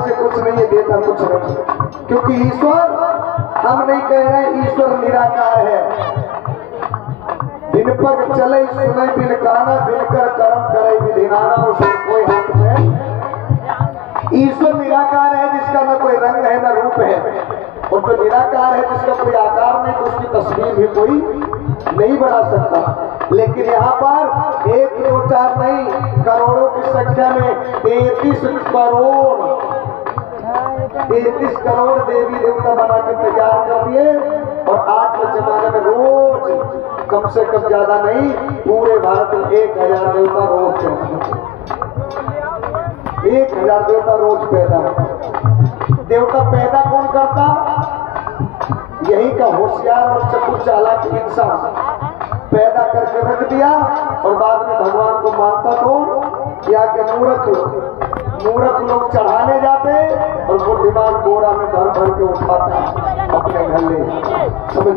से कुछ नहीं है, देता कुछ नहीं। क्योंकि ईश्वर, हम नहीं कह रहे ईश्वर निराकार है। बिन पग चले सुने बिन गाना, बिन कर कर्म करे विधिनाना, उसमें कोई हाथ में। ईश्वर निराकार है जिसका न कोई रंग है न रूप है, और जो निराकार है जिसका कोई आकार नहीं, तो उसकी तस्वीर भी कोई नहीं बना सकता। लेकिन यहाँ पर 1 2 4 नहीं, करोड़ों की संख्या में 33 करोड़ देवी देवता बना के तैयार कर दिए। और आज के जमाने में रोज कम से कम ज्यादा नहीं, पूरे भारत में 1000 देवता रोज पैदा, 1000 देवता रोज पैदा। देवता पैदा कौन करता? यही का होशियार और चतुर चालाक इंसान पैदा करके रख दिया, और बाद में भगवान को मानता कौन? या के मूर्ख लोग चढ़ाने जाते, और वो दिमाग बोरा में भर भर के उठाता अपने घर ले। समझ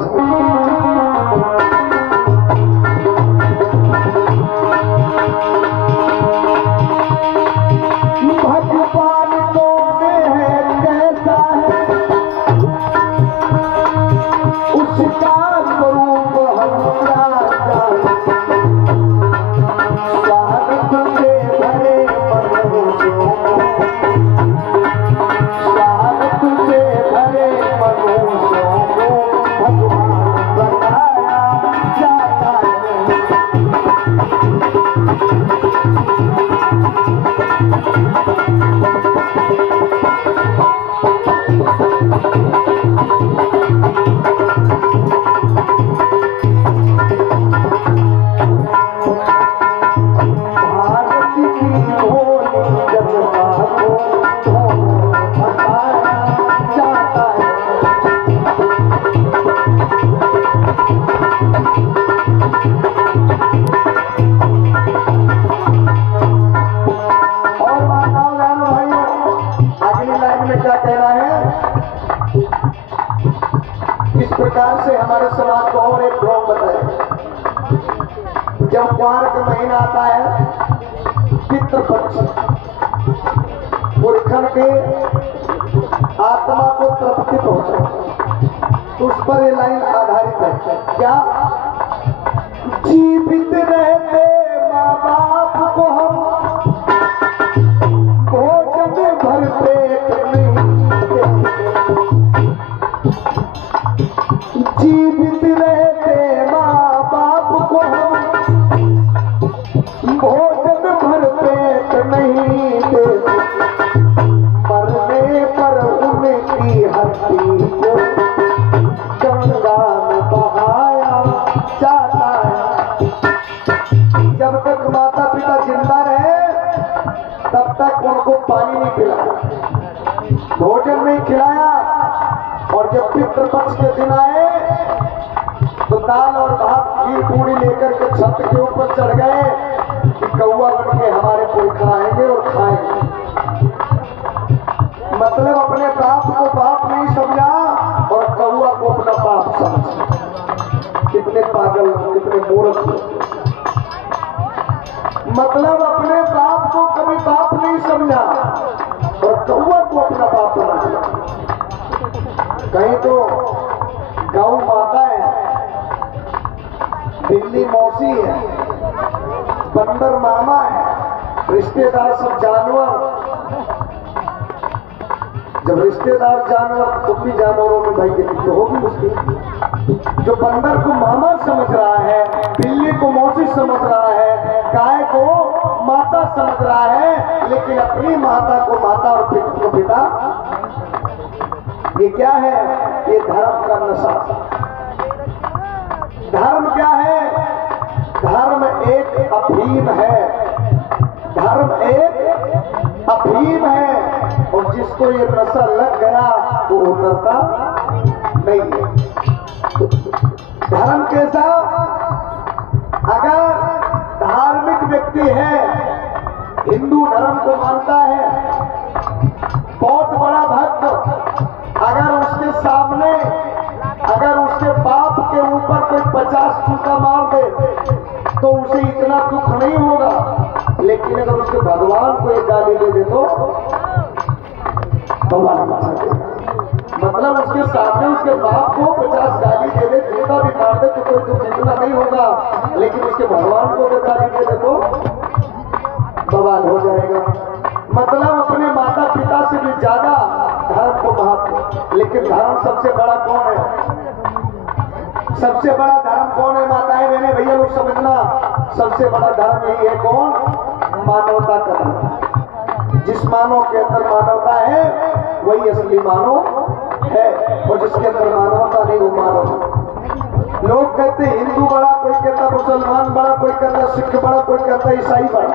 भगवान कौन है, कैसा है, उसका स्वरूप हमरा से हमारे समाज को और एक ढोंग बताए। जब कुआर का महीना आता है, पितृपक्ष, पुरखन के आत्मा को तृप्ति पहुंचे, तो उस पर ये लाइन आधारित है। क्या? जीवित रहते माँ बाप को हम भोजन भर पेट नहीं देते, जीवित रहते माँ बाप को हम भोजन भर पेट नहीं देते, मरने पर उनकी हड्डी को गंगा में बहाया जाता है। जब तक माता पिता जिंदा रहे तब तक उनको पानी नहीं पिलाया, भोजन नहीं खिलाया, और जब पितृपक्ष के दिन आए तो दाल और भात खीर पूरी लेकर के छत के ऊपर चढ़ गए कि कौआ बन के हमारे पुरखा आएंगे और खाएंगे। मतलब अपने बाप को बाप नहीं समझा और कौआ को अपना बाप समझा। कितने पागल, कितने मूर्ख। मतलब अपने बाप को कभी बाप नहीं समझा और कौआ को अपना बाप बना दिया। कहीं तो गौ माता है, बिल्ली मौसी है, बंदर मामा है, रिश्तेदार सब जानवर। जब रिश्तेदार जानवर तो भी जानवरों में भाई कितनी तो होगी उसकी। जो बंदर को मामा समझ रहा है, बिल्ली को मौसी समझ रहा है, गाय को माता समझ रहा है, लेकिन अपनी माता को माता और पिता को पिता। ये क्या है? ये धर्म का नशा। धर्म क्या है? धर्म एक अफीम है, धर्म एक अफीम है, और जिसको ये नशा लग गया वो उतरता नहीं है। धर्म कैसा? अगर धार्मिक व्यक्ति है, हिंदू धर्म को मानता है, बहुत बड़ा भक्त, अगर उसके सामने, अगर उसके बाप के ऊपर कोई 50 चूका मार दे तो उसे इतना दुख नहीं होगा, लेकिन अगर उसके भगवान को एक गाली दे दे तो भगवान मतलब उसके सामने उसके बाप को 50 गाली दे दे, जूता भी मार दे तो कोई दुख इतना नहीं होगा, लेकिन उसके भगवान को अगर गाली दे दे तो बवाल हो जाएगा। मतलब अपने माता पिता से भी ज्यादा धर्म को महत्व। लेकिन धर्म सबसे बड़ा कौन है? सबसे बड़ा धर्म कौन है? माताएं बहने भैया लोग समझना, सबसे बड़ा धर्म यही है कौन? मानवता का धर्म। जिस मानव के अंदर मानवता है वही असली मानव है, और जिसके अंदर मानवता नहीं वो मानव। लोग कहते हिंदू बड़ा, कोई कहता मुसलमान बड़ा, कोई कहता सिख बड़ा, कोई कहता ईसाई बड़ा।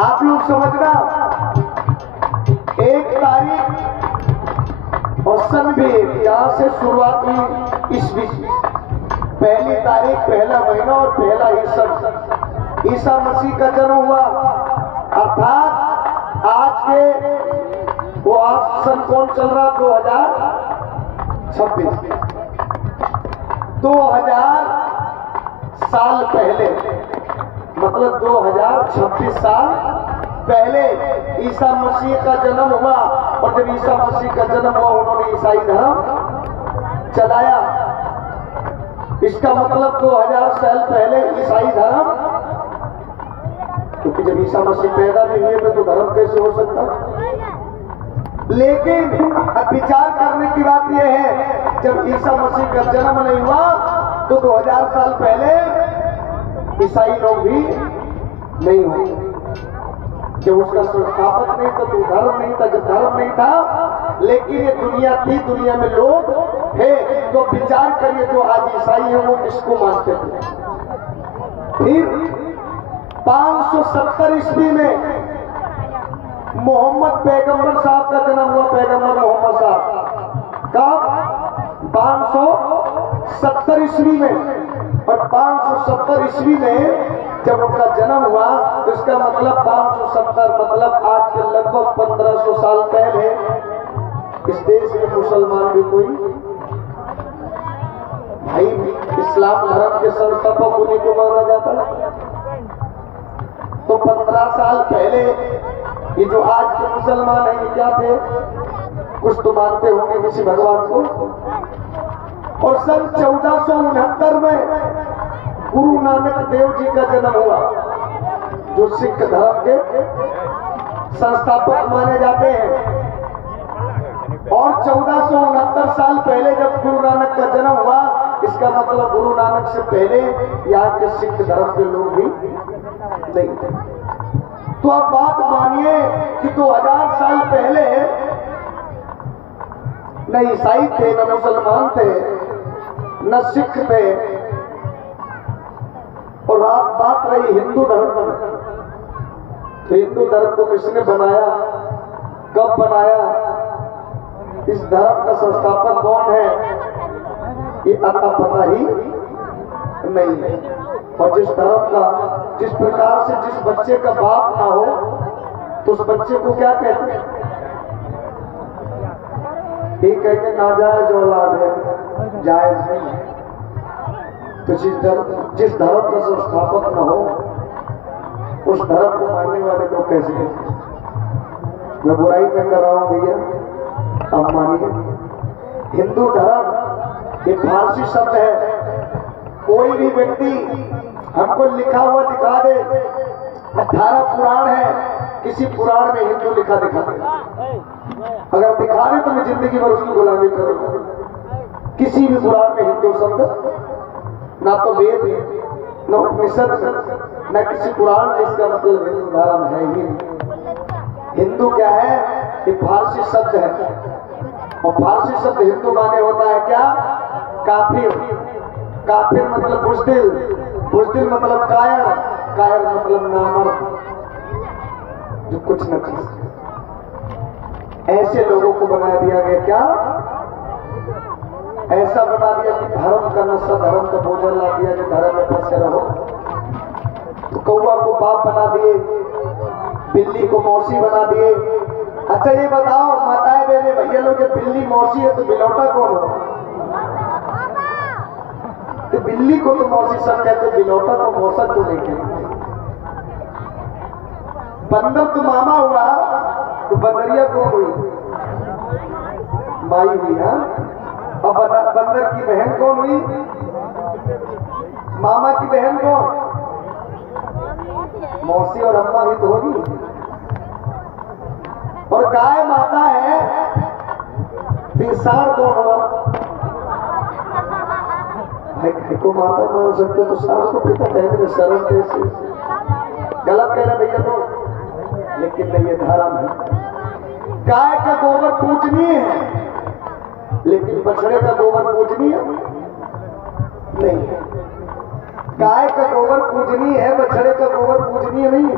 आप लोग समझना, 1 तारीख और सन भी यहाँ से शुरुआत हुई ईस्वी, पहली तारीख, पहला महीना और पहला ईसा मसीह का जन्म हुआ। अर्थात आज के वो आज सन कौन चल रहा? 2026। 2000 साल पहले, मतलब 2026 साल पहले ईसा मसीह का जन्म हुआ। और जब ईसा मसीह का जन्म हुआ उन्होंने ईसाई धर्म चलाया। इसका मतलब 2000 साल पहले ईसाई धर्म, क्योंकि जब ईसा मसीह पैदा नहीं हुए तो धर्म कैसे हो सकता? लेकिन अब विचार करने की बात यह है, जब ईसा मसीह का जन्म नहीं हुआ तो 2000 साल पहले ईसाई लोग भी नहीं हुए। जब उसका संस्थापक नहीं था तो धर्म नहीं था, जब धर्म नहीं था लेकिन ये दुनिया थी, दुनिया में लोग थे। तो विचार करिए, जो आज ईसाई है वो किसको मानते थे? फिर 570 ईस्वी में मोहम्मद पैगंबर साहब का जन्म हुआ। पैगंबर मोहम्मद साहब कब? 570 ईस्वी में। और 570 ईस्वी में जब उनका जन्म हुआ तो इसका मतलब 570 मतलब आज के लगभग 1500 साल पहले इस देश में मुसलमान भी कोई भाई, इस्लाम धर्म के संस्थापक उन्हीं को माना जाता है। तो 15 साल पहले ये जो आज के मुसलमान हैं ये क्या थे? कुछ तो मानते होंगे किसी भगवान को। और सन 1469 में गुरु नानक देव जी का जन्म हुआ, जो सिख धर्म के संस्थापक माने जाते हैं। और 1469 साल पहले जब गुरु नानक का जन्म हुआ, इसका मतलब गुरु नानक से पहले यहाँ के सिख धर्म के लोग भी नहीं थे। तो अब बात मानिए कि 2000 साल पहले न ईसाई थे, न मुसलमान थे, न सिख थे। और बात रही हिंदू धर्म की, तो हिंदू धर्म को किसने बनाया, कब बनाया, इस धर्म का संस्थापक कौन है, ये अता पता ही नहीं है। और जिस धर्म का, जिस प्रकार से जिस बच्चे का बाप ना हो तो उस बच्चे को क्या कहते हैं? ये कहते नाजायज औलाद है, जायज नहीं। तो जिस धर्म का संस्थापक न हो उस धर्म को मानने वाले लोग कैसे कहते? मैं बुराई में कर रहा हूं भैया, अब मानिए। हिंदू धर्म एक फारसी शब्द है। कोई भी व्यक्ति हमको लिखा हुआ दिखा दे, 18 पुराण है, किसी पुराण में हिंदू लिखा दिखा दे, अगर दिखा दे तो मैं जिंदगी भर उसकी गुलामी करूंगा। किसी भी पुराण में हिंदू शब्द, ना तो वेद, न उपनिषद, न किसी पुराण में इसका मतलब हिंदू धर्म है ही नहीं। हिंदू क्या है? ये फारसी शब्द है, और फारसी शब्द हिंदू माने होता है क्या? काफिर। काफिर मतलब बुज़दिल, बुज़दिल मतलब कायर, कायर मतलब नामर्द, जो कुछ न कर। ऐसे लोगों को बना दिया गया क्या? ऐसा बना दिया कि धर्म का नशा, धर्म का भोजन ला दिया कि धर्म में फंसे रहो। तो कौवा को बाप बना दिए, बिल्ली को मौसी बना दिए। अच्छा ये बताओ माताएं बहने भैया लोग, बिल्ली मौसी है तो बिलौटा कौन हो? तो बिल्ली को तो मौसी सब कहते, बिलौटा को मौसा क्यों नहीं कहते? बंदर तो मामा हुआ तो बंदरिया कौन हुई? माई हुई। हाँ, अब बंदर की बहन कौन हुई? मामा की बहन कौन? मौसी और अम्मा भी तो होगी। और गाय माता है तो सार कौन हुआ? गाय को माता मान सकते तो सार को पिता कहेंगे शर्म कैसे? गलत कह रहे भैया तो, लेकिन नहीं, ये धर्म है। गाय का गोबर पूजनीय है, लेकिन बछड़े का गोबर पूजनीय नहीं है। गाय का गोबर पूजनीय है, बछड़े का गोबर पूजनीय नहीं है।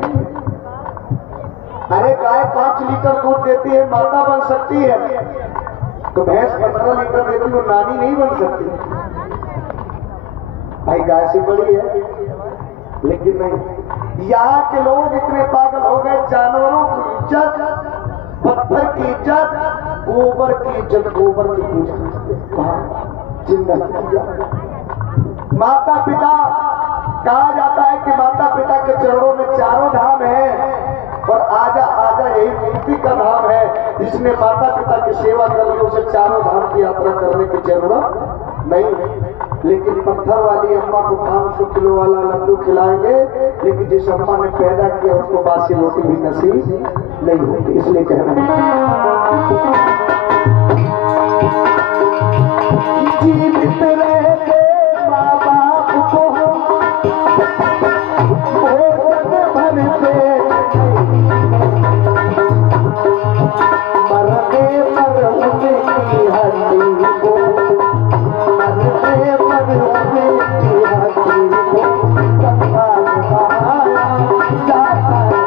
अरे गाय 5 लीटर दूध देती है, माता बन सकती है, तो भैंस 15 लीटर देती है, वो नानी नहीं बन सकती। भाई गाय से बड़ी है, लेकिन नहीं। यहाँ के लोग इतने पागल हो गए, जानवरों की इज्जत, पत्थर की इज्जत, गोबर की इज्जत, गोबर की पूजा जिंदा किया। माता पिता कहा जाता है कि माता पिता के चरणों में चारों धाम है, और आजा आजा यही मुक्ति का धाम है। जिसने माता पिता की सेवा कर ली उसे चारों धाम की यात्रा करने की जरूरत नहीं है। लेकिन पत्थर वाली अम्मा को 500 किलो वाला लड्डू खिलाएंगे, लेकिन जिस अम्मा ने पैदा किया उसको बासी रोटी भी नसीब नहीं होती। इसलिए कहना जीवित रहते माँ बाप को भरते, मरने पर उनकी हड्डी को, मरने पर उनकी हड्डी को गंगा में बहाया जाता है।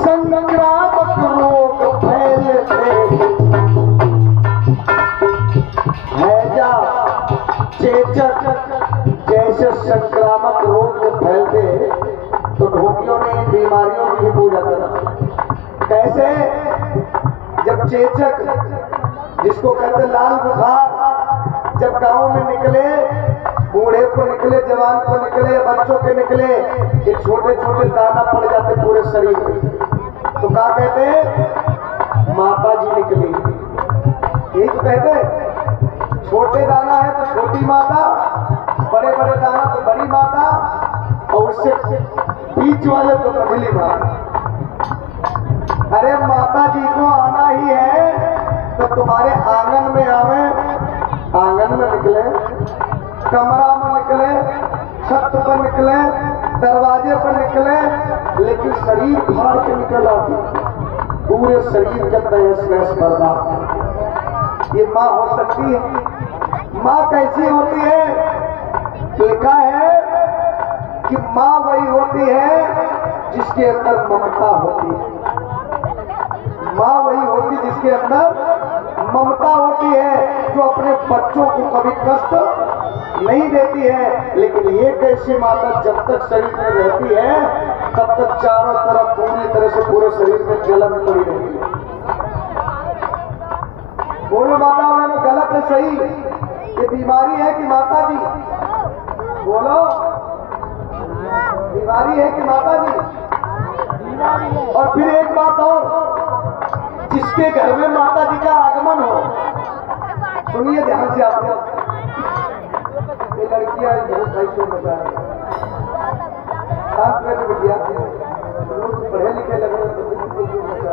संक्रामक रोग फैलते हैजा चेचक, जैसे संक्रामक रोग फैलते, तो ढोंगियों ने इन बीमारियों की भी पूजा करा। कैसे? जब चेचक, जिसको कहते लाल बुखार, जब गांव में निकले, बूढ़े को निकले, जवान को निकले, बच्चों के निकले, ये छोटे छोटे दाना पड़ जाते पूरे शरीर में, तो क्या कहते? माता जी निकली। यही तो कहते, छोटे दाना है तो छोटी माता, बड़े बड़े दाना तो बड़ी माता, और उससे बीच वाले तो पहली माता। अरे माता जी को आना ही है तो तुम्हारे आंगन में आवे, आंगन में निकले, कमरा में निकले, छत पर निकले, दरवाजे पर निकले, लेकिन शरीर फाड़ के निकल आती, पूरे शरीर के तहस बर्बाद। ये माँ हो सकती है? माँ कैसी होती है? लिखा है कि माँ वही होती है जिसके अंदर ममता होती है। माँ वही होती जिसके अंदर ममता होती है, जो अपने बच्चों को कभी कष्ट नहीं देती है। लेकिन ये कैसी माता जब तक शरीर में रहती है तब तक चारों तरफ पूरी तरह से पूरे शरीर में जलन पड़ी रहती है। बोलो माता मैंने गलत है सही? ये बीमारी है कि माता जी? बोलो, बीमारी है कि माता जी? और फिर एक बात और, जिसके घर में माता जी का आगमन हो, सुनिए ध्यान से आप लोग, ये लड़कियां बहुत भाई शो बता रही है, पढ़े लिखे लग रहे हैं,